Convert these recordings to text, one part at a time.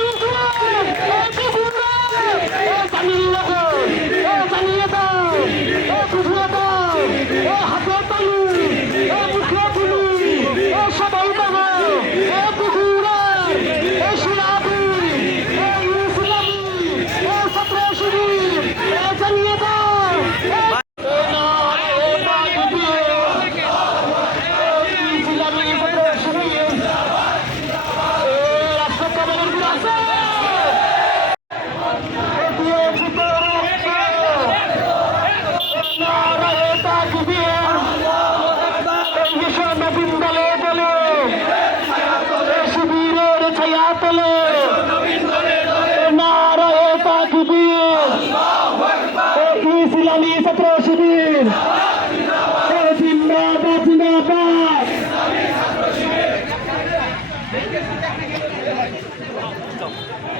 Tour! দলে দলে। শিবিরের ছায়া তলে। নারায় তাকবীর ইসলামী ছাত্র শিবির। জিন্দাবাদ জিন্দাবাদ।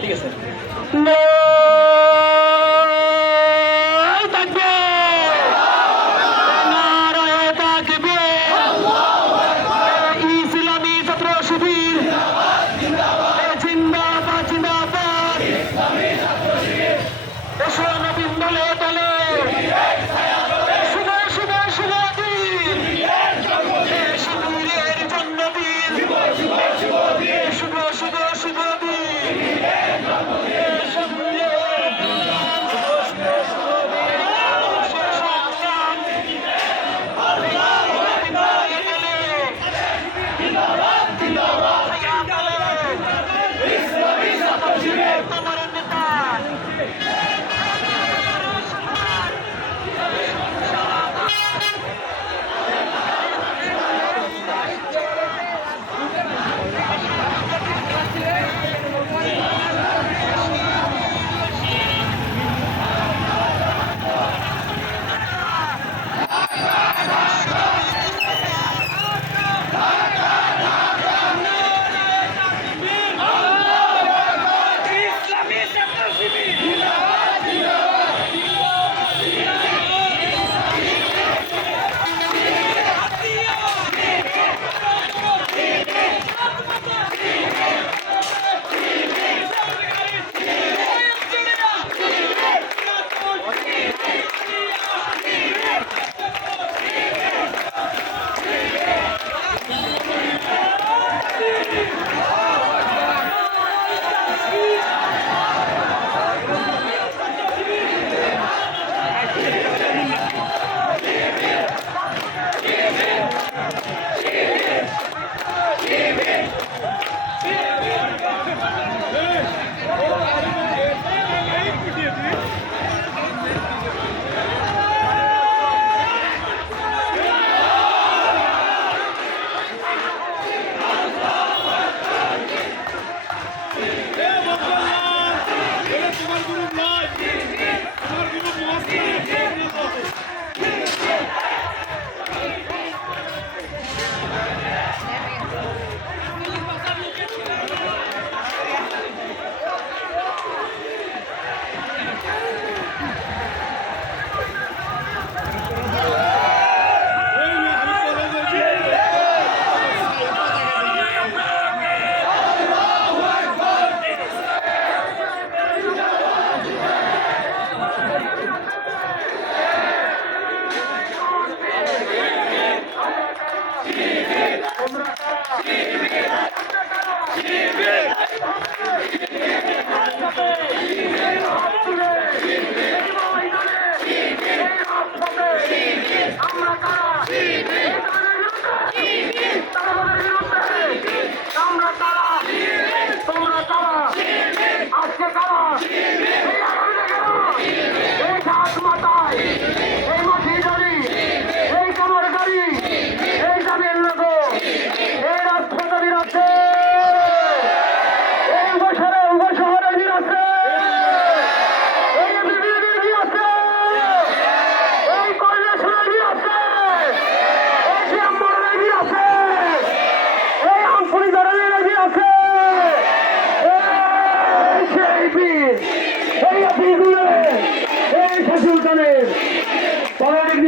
ঠিক আছে।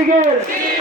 লীগের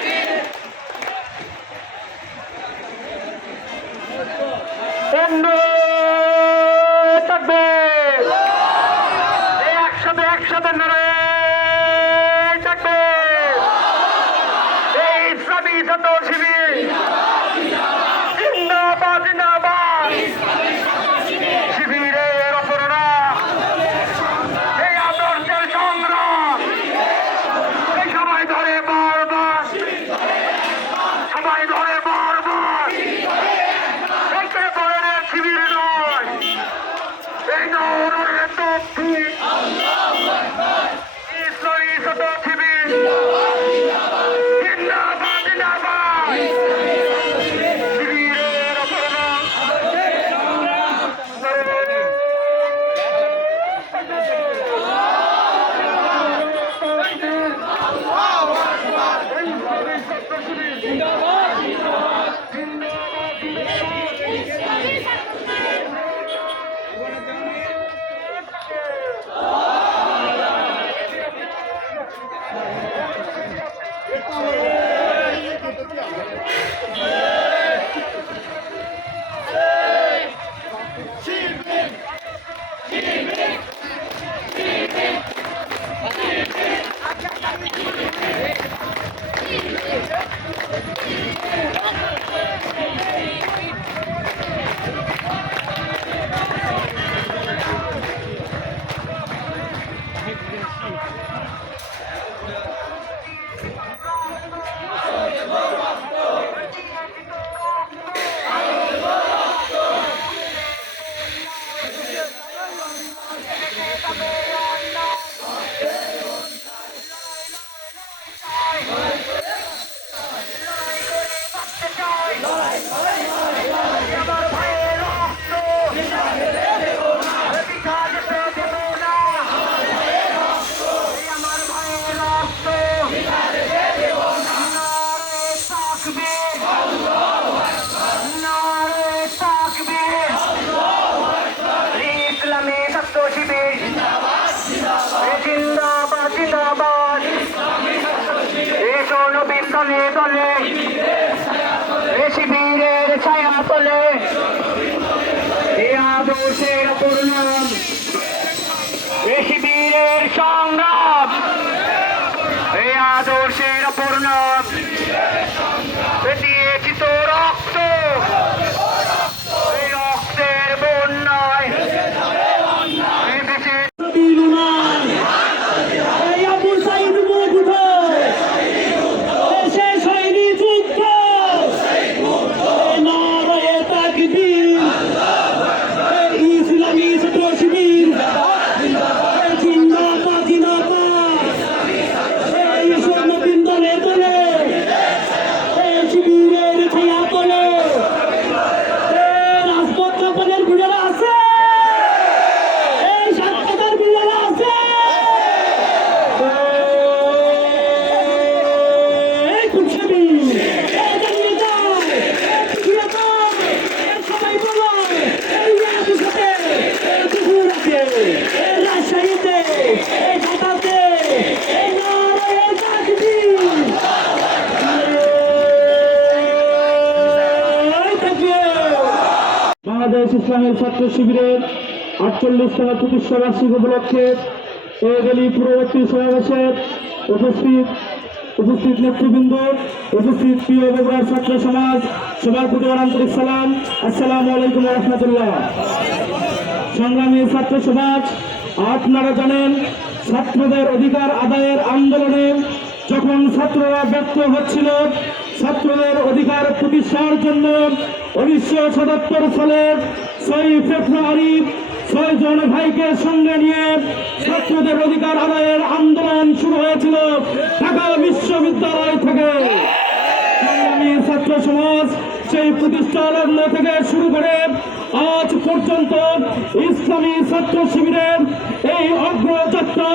Thank you. ছায়া ইসলামের ছাত্র শিবিরের আটচল্লিশতম প্রতিষ্ঠা বার্ষিক উপলক্ষে এই পূর্ববর্তী সমাবেশের উপস্থিত উপস্থিত নেতৃবৃন্দ, উপস্থিত প্রিয় বগুড়ার ছাত্র সমাজ সবার প্রতি আন্তরিক সালাম, আসসালামু আলাইকুম রহমতুল্লাহ। সংগ্রামী ছাত্র সমাজ আপনারা জানেন, ছাত্রদের অধিকার আদায়ের আন্দোলনে যখন ছাত্ররা ব্যর্থ হচ্ছিল ছাত্রদের অধিকার প্রতিষ্ঠার জন্য উনিশশো সাতাত্তর সালের ছয় ফেব্রুয়ারি ছয় জন ভাইকে সঙ্গে নিয়ে ছাত্রদের অধিকার আদায়ের আন্দোলন শুরু হয়েছিল ঢাকা বিশ্ববিদ্যালয় থেকে। ছাত্র সমাজ সেই প্রতিষ্ঠা লগ্ন থেকে শুরু করে আজ পর্যন্ত ইসলামী ছাত্র শিবিরের এই অগ্রযাত্রা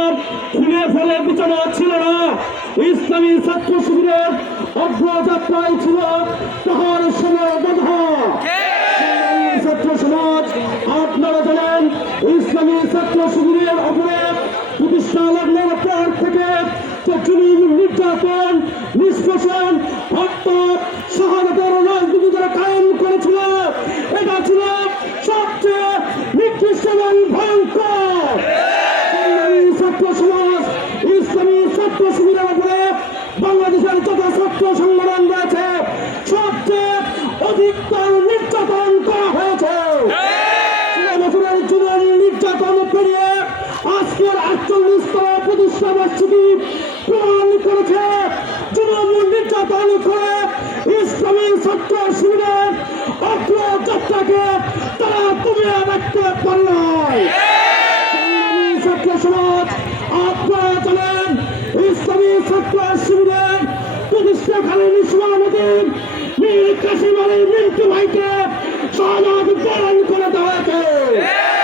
খুলে ফেলে বিছানো ছিল না। ইসলামী ছাত্র শিবিরের অগ্রযাত্রায় নির্যাতন নিষ্পেষণ হত্যা শাহাদাতের রাজনীতি যারা কায়েম করেছিল এটা ছিল সবচেয়ে নিকৃষ্ট এবং ভয়ঙ্কর সংগ্রামী ছাত্র সমাজ ইসলামী ছাত্র শিবিরের উপরে বাংলাদেশের যত ছাত্র সংগঠন রয়েছে। সবচেয়ে অধিকতর নির্যাতন করা হয়েছে। বছরের জীবন নির্যাতন পেরিয়ে আজকের আটচল্লিশতম প্রতিষ্ঠা বার্ষিকী প্রমাণ করেছে। জীবন নির্যাতন করে ইসলামী ছাত্র শিবিরের অগ্রযাত্রাকে তারা কমিয়ে রাখতে পারে নাই সংগ্রামী ক্লাস শিবিরের প্রতিষ্ঠা খালের ইসলামদের মীর কাসিম আলী মিন্টু করে দেওয়া হয়েছে।